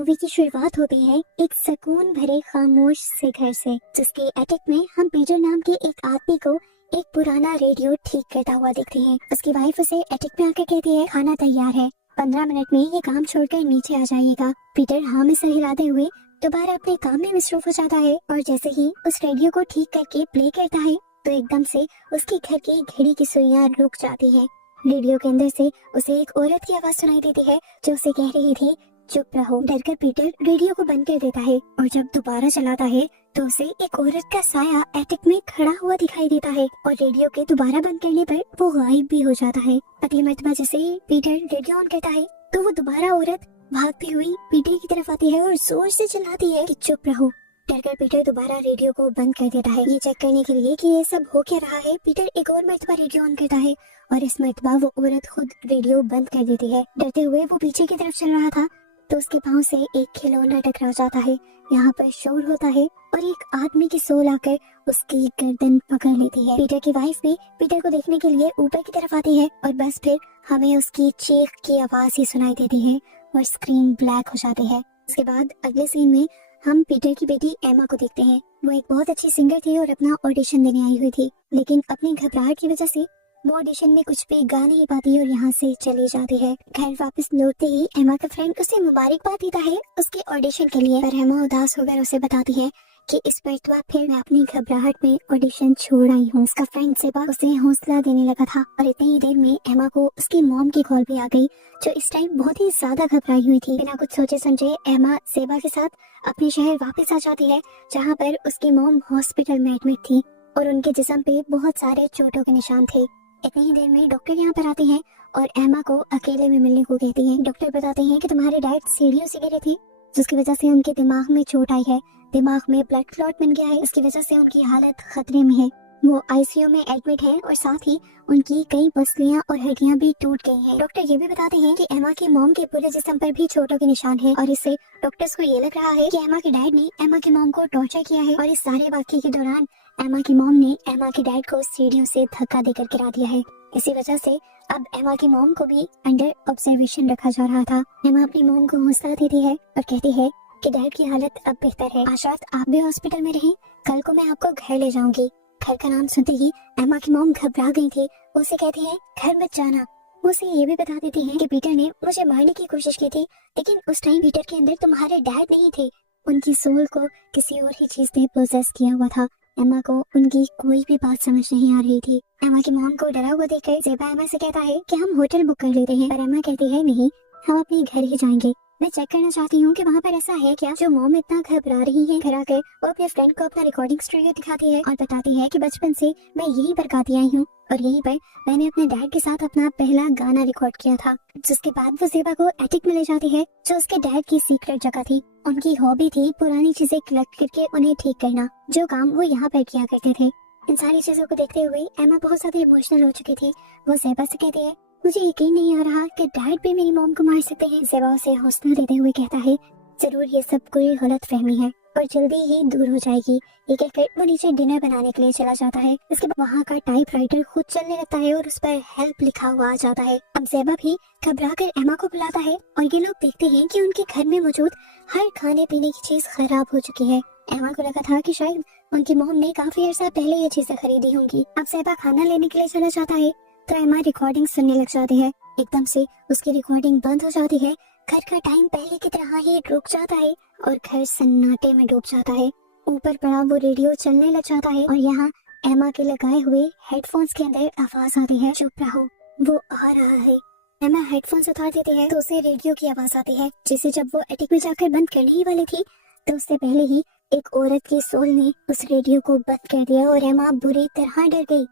Movie की शुरुआत होती है एक सुकून भरे खामोश से घर से, जिसके एटिक में हम पीटर नाम के एक आदमी को एक पुराना रेडियो ठीक करता हुआ देखते हैं। उसकी वाइफ उसे एटिक में आकर कहती है खाना तैयार है, 15 मिनट में ये काम छोड़कर नीचे आ जाइएगा। पीटर हाँ में सर हिलाते हुए दोबारा अपने काम में मसरूफ हो जाता है और जैसे ही उस रेडियो को ठीक करके प्ले करता है तो एकदम से उसके घर की घड़ी की सुइयां रुक जाती है। रेडियो के अंदर से उसे एक औरत की आवाज सुनाई देती है जो उसे कह रही थी चुप रहो। डरकर पीटर रेडियो को बंद कर देता है और जब दोबारा चलाता है तो उसे एक औरत का साया एटिक में खड़ा हुआ दिखाई देता है और रेडियो के दोबारा बंद करने पर वो गायब भी हो जाता है। अगली मर्तबा जैसे ही पीटर रेडियो ऑन करता है तो वो दोबारा औरत भागती हुई पीटर की तरफ आती है और जोर से चिल्लाती है कि चुप रहो। डरकर पीटर दोबारा रेडियो को बंद कर देता है। ये चेक करने के लिए कि ये सब हो क्या रहा है, पीटर एक और मर्तबा रेडियो ऑन करता है और इस मर्तबा वो औरत खुद रेडियो बंद कर देती है। डरते हुए वो पीछे की तरफ चल रहा था तो उसके पाँव से एक खिलौना टकरा जाता है। यहाँ पर शोर होता है और एक आदमी की सोल आकर उसकी गर्दन पकड़ लेती है। पीटर की वाइफ भी पीटर को देखने के लिए ऊपर की तरफ आती है और बस फिर हमें उसकी चीख की आवाज ही सुनाई देती है और स्क्रीन ब्लैक हो जाती है। उसके बाद अगले सीन में हम पीटर की बेटी एमा को देखते हैं। वो एक बहुत अच्छी सिंगर थी और अपना ऑडिशन देने आई हुई थी, लेकिन अपनी घबराहट की वजह से वो ऑडिशन में कुछ भी गा नहीं पाती और यहाँ से चली जाती है। घर वापस लौटते ही एमा का फ्रेंड उसे मुबारकबाद देता है उसके ऑडिशन के लिए, पर एमा उदास होकर उसे बताती है कि इस मर्तबा फिर मैं अपनी घबराहट में ऑडिशन छोड़ आई हूँ। उसका फ्रेंड सेबा उसे हौसला देने लगा था और इतनी ही देर में एमा को उसकी मॉम की कॉल भी आ गई जो इस टाइम बहुत ही ज्यादा घबराई हुई थी। बिना कुछ सोचे समझे एमा सेबा के साथ अपने शहर वापस आ जाती है जहाँ पर उसकी मॉम हॉस्पिटल में एडमिट थी और उनके जिस्म पे बहुत सारे चोटों के निशान थे। इतनी ही देर में डॉक्टर यहाँ पर आते हैं और एमा को अकेले में मिलने को कहती हैं। डॉक्टर बताते हैं कि तुम्हारे डैड सीढ़ियों से गिरे थे जिसकी वजह से उनके दिमाग में चोट आई है, दिमाग में ब्लड क्लॉट बन गया है, इसकी वजह से उनकी हालत खतरे में है। वो आईसीयू में एडमिट है और साथ ही उनकी कई पसलियां और हड्डियां भी टूट गई हैं। डॉक्टर ये भी बताते हैं कि एमा की मॉम के पूरे जिस्म पर भी चोटों के निशान हैं और इससे डॉक्टर्स को ये लग रहा है कि एमा के डैड ने एमा की मॉम को टॉर्चर किया है और इस सारे वाकये के दौरान एमा की मॉम ने एमा के डैड को सीढ़ियों से धक्का देकर गिरा दिया है। इसी वजह से अब एमा की मॉम को भी अंडर ऑब्जर्वेशन रखा जा रहा था। एमा अपनी मॉम को हौसला देती है और कहती है कि डैड की हालत अब बेहतर है, आज रात आप भी हॉस्पिटल में रहें, कल को मैं आपको घर ले जाऊंगी। घर का नाम सुनते ही एमा की मॉम घबरा गई थी। उसे कहती है घर मत जाना। वो उसे ये भी बता देती है कि पीटर ने मुझे मारने की कोशिश की थी, लेकिन उस टाइम पीटर के अंदर तुम्हारे डैड नहीं थे, उनकी सोल को किसी और ही चीज ने पोजेस किया हुआ था। एमा को उनकी कोई भी बात समझ नहीं आ रही थी। एमा की मॉम को डरा हुआ देखकर ज़ेबा एमा से कहता है कि हम होटल बुक कर लेते हैं, पर एमा कहती है नहीं, हम अपने घर ही जाएंगे। मैं चेक करना चाहती हूँ कि वहाँ पर ऐसा है क्या। जो मॉम इतना घबरा रही है घर आकर वो अपने फ्रेंड को अपना रिकॉर्डिंग स्टूडियो दिखाती है और बताती है कि बचपन से मैं यहीं पर गाती आई हूँ और यहीं पर मैंने अपने डैड के साथ अपना पहला गाना रिकॉर्ड किया था। जिसके बाद वो ज़ेबा को एटिक में ले जाती है जो उसके डैड की सीक्रेट जगह थी। उनकी हॉबी थी पुरानी चीजें कलेक्ट करके उन्हें ठीक करना, जो काम वो यहाँ पर किया करते थे। इन सारी चीजों को देखते हुए एमा बहुत ज्यादा इमोशनल हो चुकी थी। वो ज़ेबा से कहती है मुझे यकीन नहीं आ रहा कि डैड भी मेरी मॉम को मार सकते हैं। ज़ेबा उसे हौसला देते हुए कहता है जरूर ये सब कोई गलत फहमी है और जल्दी ही दूर हो जाएगी। ये कहकर वो नीचे डिनर बनाने के लिए चला जाता है। इसके बाद वहाँ का टाइपराइटर खुद चलने लगता है और उस पर हेल्प लिखा हुआ आ जाता है। अब ज़ेबा भी घबरा कर एमा को बुलाता है और ये लोग देखते हैं कि उनके घर में मौजूद हर खाने पीने की चीज खराब हो चुकी है। एमा को लगा था कि शायद उनकी मॉम ने काफी अर्सा पहले ये चीजें खरीदी होंगी। अब ज़ेबा खाना लेने के लिए चला जाता है तो एमा रिकॉर्डिंग सुनने लग जाती है। एकदम से उसकी रिकॉर्डिंग बंद हो जाती है। घर का टाइम पहले की तरह ही रुक जाता है और घर सन्नाटे में डूब जाता है। ऊपर पड़ा वो रेडियो चलने लग जाता है और यहाँ एमा के लगाए हुए हेडफोन्स के अंदर आवाज आती है चुप रहो, वो आ रहा है। एमा हेडफोन्स उतार देती है तो उसे रेडियो की आवाज आती है जिसे जब वो एटिक में जाकर बंद करने ही वाली थी तो उससे पहले ही एक औरत की सोल ने उस रेडियो को बंद कर दिया और एमा बुरी तरह डर गई।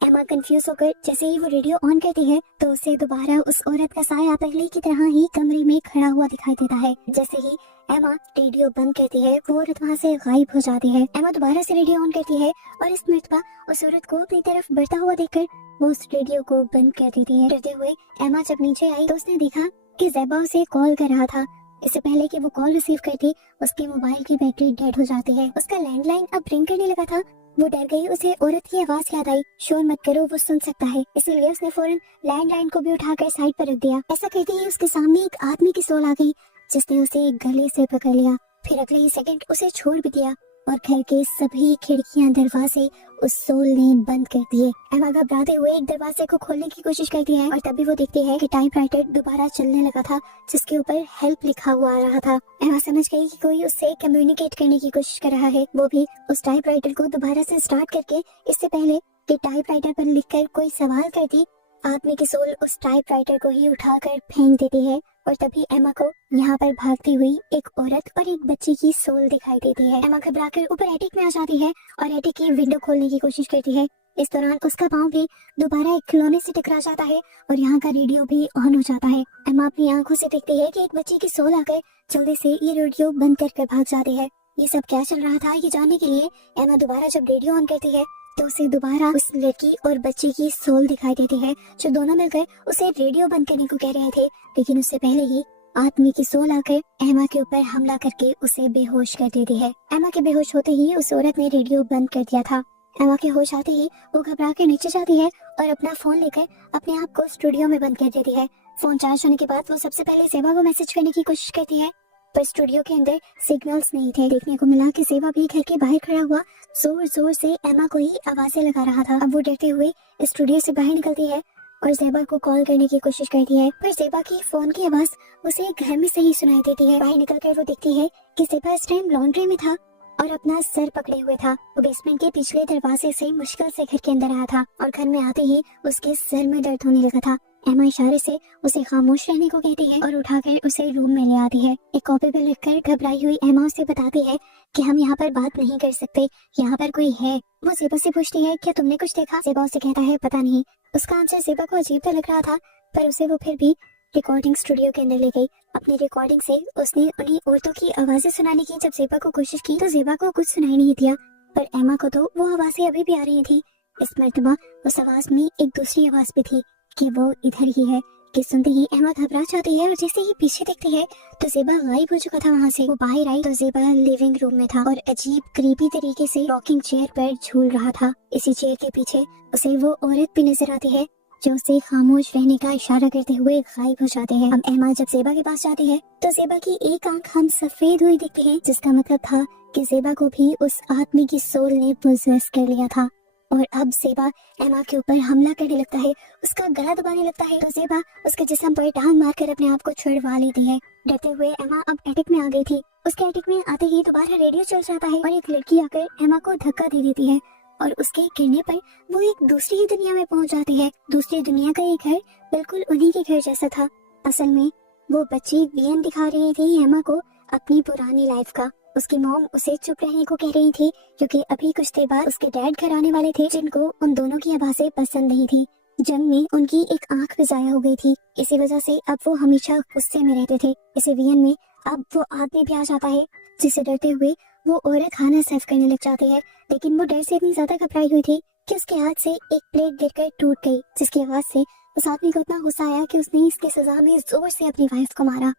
एमा कंफ्यूज होकर जैसे ही वो रेडियो ऑन करती है तो उसे दोबारा उस औरत का साया पहले की तरह ही कमरे में खड़ा हुआ दिखाई देता है। जैसे ही एमा रेडियो बंद करती है वो औरत वहाँ से गायब हो जाती है। एमा दोबारा से रेडियो ऑन करती है और इस मर्तबा उस औरत को अपनी तरफ बढ़ता हुआ देखकर वो उस रेडियो को बंद कर देती है। डरते हुए एमा जब नीचे आई तो उसने देखा कि ज़ेबा उसे कॉल कर रहा था। इससे पहले कि वो कॉल रिसीव करती उसके मोबाइल की बैटरी डेड हो जाती है। उसका लैंडलाइन अब रिंग करने लगा था वो डर गई, उसे औरत की आवाज याद आई, शोर मत करो, वो सुन सकता है। इसीलिए उसने फौरन लैंडलाइन को भी उठाकर साइड पर रख दिया। ऐसा करते ही उसके सामने एक आदमी की सोल आ गई, जिसने उसे गले से पकड़ लिया। फिर अगले ही सेकंड उसे छोड़ भी दिया और घर के सभी खिड़कियां दरवाजे उस सोल ने बंद कर दिए। एमा घबराते हुए एक दरवाजे को खोलने की कोशिश करती है और तभी वो देखती है कि टाइपराइटर दोबारा चलने लगा था, जिसके ऊपर हेल्प लिखा हुआ आ रहा था। एमा समझ गई कि कोई उससे कम्युनिकेट करने की कोशिश कर रहा है, वो भी उस टाइपराइटर को दोबारा से स्टार्ट करके। इससे पहले कि टाइपराइटर पर लिखकर कोई सवाल करती, आदमी की सोल उस टाइपराइटर को ही उठाकर फेंक देती है और तभी एमा को यहाँ पर भागती हुई एक औरत और एक बच्ची की सोल दिखाई देती है। एमा घबराकर ऊपर एटिक में आ जाती है और एटिक की विंडो खोलने की कोशिश करती है। इस दौरान उसका पाँव भी दोबारा एक खिलौने से टकरा जाता है और यहाँ का रेडियो भी ऑन हो जाता है। एमा अपनी आंखों से देखती है कि एक बच्ची की सोल आकर जल्दी से ये रेडियो बंद कर भाग जाती है। ये सब क्या चल रहा था ये जानने के लिए एमा दोबारा जब रेडियो ऑन करती है तो उसे दोबारा उस लड़की और बच्ची की सोल दिखाई देती है, जो दोनों मिलकर उसे रेडियो बंद करने को कह रहे थे। लेकिन उससे पहले ही आदमी की सोल आकर एमा के ऊपर हमला करके उसे बेहोश कर देती है। एमा के बेहोश होते ही उस औरत ने रेडियो बंद कर दिया था। एमा के होश आते ही वो घबरा कर नीचे जाती है और अपना फोन लेकर अपने आप को स्टूडियो में बंद कर देती है। फोन चार्ज होने के बाद वो सबसे पहले सेवा को मैसेज करने की कोशिश करती है, पर स्टूडियो के अंदर सिग्नल्स नहीं थे। देखने को मिला कि सेवा भी घर के बाहर खड़ा हुआ जोर जोर से एमा को ही आवाजें लगा रहा था। अब वो डरते हुए स्टूडियो से बाहर निकलती है और ज़ेबा को कॉल करने की कोशिश करती है, पर ज़ेबा की फोन की आवाज उसे घर में से ही सुनाई देती है। बाहर निकलकर वो देखती है कि ज़ेबा इस टाइम लॉन्ड्री में था और अपना सर पकड़े हुए था। वो बेसमेंट के पिछले दरवाजे से मुश्किल से घर के अंदर आया था और घर में आते ही उसके सर में दर्द होने लगा था। एमा इशारे से उसे खामोश रहने को कहती है और उठाकर उसे रूम में ले आती है। एक कॉपी पे लिखकर घबराई हुई एमा उसे बताती है कि हम यहाँ पर बात नहीं कर सकते, यहाँ पर कोई है। वो ज़ेबा से पूछती है क्या तुमने कुछ देखा? ज़ेबा उसे कहता है पता नहीं। उसका आंसर ज़ेबा को अजीब तो लग रहा था, पर उसे वो फिर भी रिकॉर्डिंग स्टूडियो के अंदर ले गई। अपनी रिकॉर्डिंग से उसने उन्हीं औरतों की आवाजें सुनाने की जब ज़ेबा को कोशिश की तो ज़ेबा को कुछ सुनाई नहीं दिया, पर एमा को तो वो आवाजें अभी भी आ रही थी। इस मर्तबा उस आवाज में एक दूसरी आवाज भी थी कि वो इधर ही है। कि सुनते ही एमा घबरा जाती है और जैसे ही पीछे देखती है तो ज़ेबा गायब हो चुका था वहाँ से। वो बाहर आई तो ज़ेबा लिविंग रूम में था और अजीब क्रीपी तरीके से रॉकिंग चेयर पर झूल रहा था। इसी चेयर के पीछे उसे वो औरत भी नजर आती है जो उसे खामोश रहने का इशारा करते हुए गायब हो जाते हैं। अब एमा जब ज़ेबा के पास जाती है तो ज़ेबा की एक आंख हम सफेद हुई दिखती है, जिसका मतलब था कि ज़ेबा को भी उस आदमी की सोल ने पोजेस कर लिया था। और अब ज़ेबा एमा के ऊपर हमला करने लगता है, उसका गला दबाने लगता है तो ज़ेबा उसके जिस्म पर टांग मारकर अपने आप को छुड़वा लेती है। डरते हुए एमा अब एटिक में आ गई थी। उसके एटिक में आते ही दोबारा रेडियो चल जाता है और एक लड़की आकर एमा को धक्का दे देती है और उसके गिरने पर वो एक दूसरी ही दुनिया में पहुंच जाती है। दूसरी दुनिया का एक घर बिल्कुल उन्हीं के घर जैसा था। असल में वो बच्ची वियन दिखा रही थी एमा को अपनी पुरानी लाइफ का। उसकी मॉम उसे चुप रहने को कह रही थी क्योंकि अभी कुछ देर बाद उसके डैड घर आने वाले थे, जिनको उन दोनों की आवाजें पसंद नहीं थी। जंग में उनकी एक आंख भी जाया हो गई थी, इसी वजह से अब वो हमेशा गुस्से में रहते थे। इसी वियन में अब वो आदमी भी आ जाता है, जिसे डरते हुए वो औरत खाना सर्व करने लग जाती है। लेकिन वो डर से इतनी ज्यादा घबराई हुई थी कि उसके हाथ से एक प्लेट गिरकर टूट गई, जिसकी आवाज से उस आदमी को इतना गुस्सा आया कि उसने इसकी सजा में जोर से अपनी वाइफ को मारा।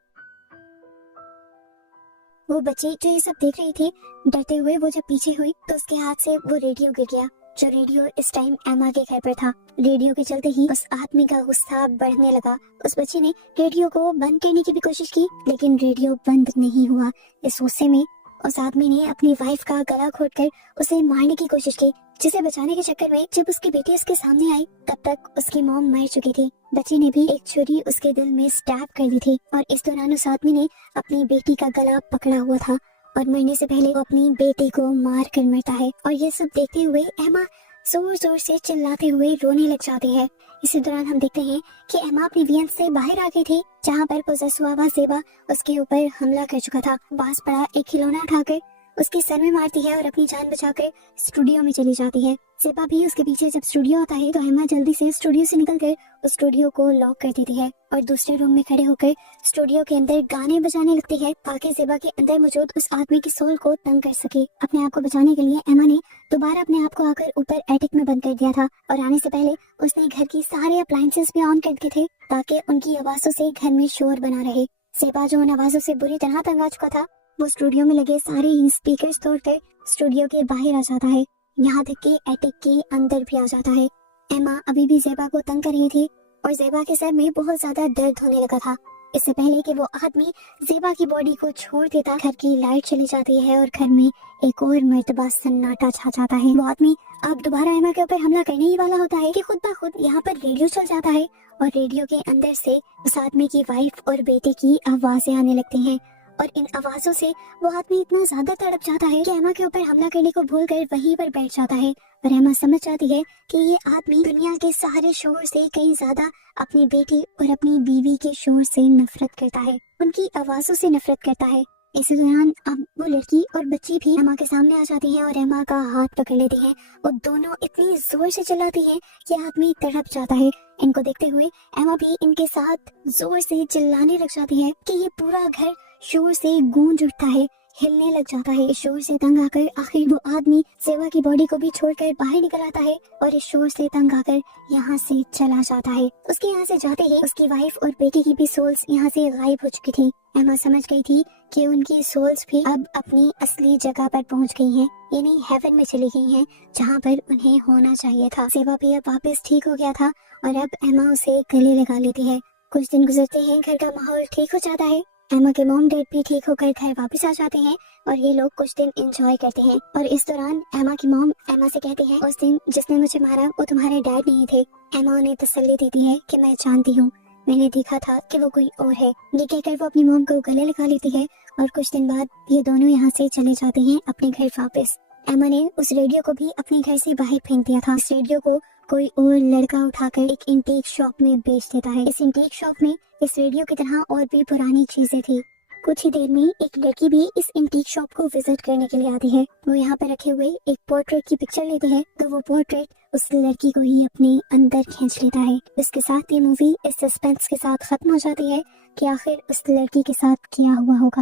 वो बच्ची जो ये सब देख रही थी, डरते हुए वो जब पीछे हुई तो उसके हाथ से वो रेडियो गिर गया, जो रेडियो इस टाइम एमा के घर पर था। रेडियो के चलते ही उस आदमी का गुस्सा बढ़ने लगा। उस बच्ची ने रेडियो को बंद करने की भी कोशिश की, लेकिन रेडियो बंद नहीं हुआ। इस गुस्से में उस आदमी ने अपनी वाइफ का गला घोटकर उसे मारने की कोशिश की, जिसे बचाने के चक्कर में जब उसकी बेटी उसके सामने आई तब तक उसकी मॉम मर चुकी थी। बच्ची ने भी एक छुरी उसके दिल में स्टैब कर दी थी और इस दौरान उस आदमी ने अपनी बेटी का गला पकड़ा हुआ था और मरने से पहले वो अपनी बेटी को मार कर मरता है। और ये सब देखते हुए एमा जोर जोर से चिल्लाते हुए रोने लग जाती है। इसी दौरान हम देखते हैं कि एमा अपनी वियन से बाहर आ गई थी, जहाँ पर पोजेस हुआ ज़ेबा उसके ऊपर हमला कर चुका था। पास पड़ा एक खिलौना उठाकर उसके सर में मारती है और अपनी जान बचाकर स्टूडियो में चली जाती है। ज़ेबा भी उसके पीछे जब स्टूडियो आता है तो एमा जल्दी से स्टूडियो से निकलकर उस स्टूडियो को लॉक कर देती है और दूसरे रूम में खड़े होकर स्टूडियो के अंदर गाने बजाने लगती है, ताकि ज़ेबा के अंदर मौजूद उस आदमी की सोल को तंग कर सके। अपने आप को बचाने के लिए एमा ने दोबारा अपने आप को आकर ऊपर एटिक में बंद कर दिया था और आने से पहले उसने घर की सारे अप्लायंसेस भी ऑन कर दिए थे, ताकि उनकी आवाजों से घर में शोर बना रहे। ज़ेबा जो उन आवाजों से बुरी तरह तंग आ चुका था, वो स्टूडियो में लगे सारे ही स्पीकर्स तोड़कर स्टूडियो के बाहर आ जाता है। यहाँ तक कि एटिक के अंदर भी आ जाता है। एमा अभी भी ज़ेबा को तंग कर रही थी और ज़ेबा के सर में बहुत ज्यादा दर्द होने लगा था। इससे पहले कि वो आदमी ज़ेबा की बॉडी को छोड़ देता, घर की लाइट चली जाती है और घर में एक और मर्तबा सन्नाटा छा जाता है। वो आदमी अब दोबारा एमा के ऊपर हमला करने ही वाला होता है कि खुद ब खुद यहाँ पर रेडियो चल जाता है और रेडियो के अंदर से उस आदमी की वाइफ और बेटे की आवाजें आने लगती हैं और इन आवाजों से वो आदमी इतना ज्यादा तड़प जाता है कि एमा के ऊपर हमला करने को भूलकर वहीं पर बैठ जाता है। और एमा समझ जाती है कि ये आदमी दुनिया के सारे शोर से कहीं ज्यादा अपनी बेटी और अपनी बीवी के शोर से नफरत करता है, उनकी आवाजों से नफरत करता है। इसी दौरान अब वो लड़की और बच्ची भी एमा के सामने आ जाती है और एमा का हाथ पकड़ लेती है। वो दोनों इतनी जोर से चिल्लाती है कि आदमी तड़प जाता है। इनको देखते हुए एमा भी इनके साथ जोर से चिल्लाने लग जाती है कि ये पूरा घर शोर से गूंज उठता है, हिलने लग जाता है। इस शोर से तंग आकर आखिर वो आदमी ज़ेबा की बॉडी को भी छोड़कर बाहर निकल आता है और इस शोर से तंग आकर यहाँ से चला जाता है। उसके यहाँ से जाते ही उसकी वाइफ और बेटी की भी सोल्स यहाँ से गायब हो चुकी थी। एमा समझ गई थी कि उनकी सोल्स भी अब अपनी असली जगह पर पहुँच गई हैं, यानी हेवन में चली गई हैं, जहाँ पर उन्हें होना चाहिए था। ज़ेबा भी अब वापस ठीक हो गया था और अब एमा उसे गले लगा लेती है। कुछ दिन गुजरते हैं, घर का माहौल ठीक हो जाता है। एमा के मॉम डैड भी ठीक होकर घर वापस आ जाते हैं और ये लोग कुछ दिन एंजॉय करते हैं। और इस दौरान एमा की मॉम एमा से कहती है, उस दिन जिसने मुझे मारा वो तुम्हारे डैड नहीं थे। एमा उन्हें तसल्ली देती है कि मैं जानती हूँ, मैंने देखा था कि वो कोई और है। ये कहकर वो अपनी मॉम को गले लगा लेती है और कुछ दिन बाद ये दोनों यहाँ से चले जाते हैं अपने घर वापस। एमा ने उस रेडियो को भी अपने घर से बाहर फेंक दिया था। इस रेडियो को कोई और लड़का उठाकर एक इंटीक शॉप में बेच देता है। इस इंटीक शॉप में इस रेडियो की तरह और भी पुरानी चीजें थी। कुछ ही देर में एक लड़की भी इस इंटीक शॉप को विजिट करने के लिए आती है। वो यहाँ पर रखे हुए एक पोर्ट्रेट की पिक्चर लेती है तो वो पोर्ट्रेट उस लड़की को ही अपने अंदर खींच लेता है। इसके साथ ये मूवी इस सस्पेंस के साथ खत्म हो जाती है कि आखिर उस लड़की के साथ क्या हुआ होगा।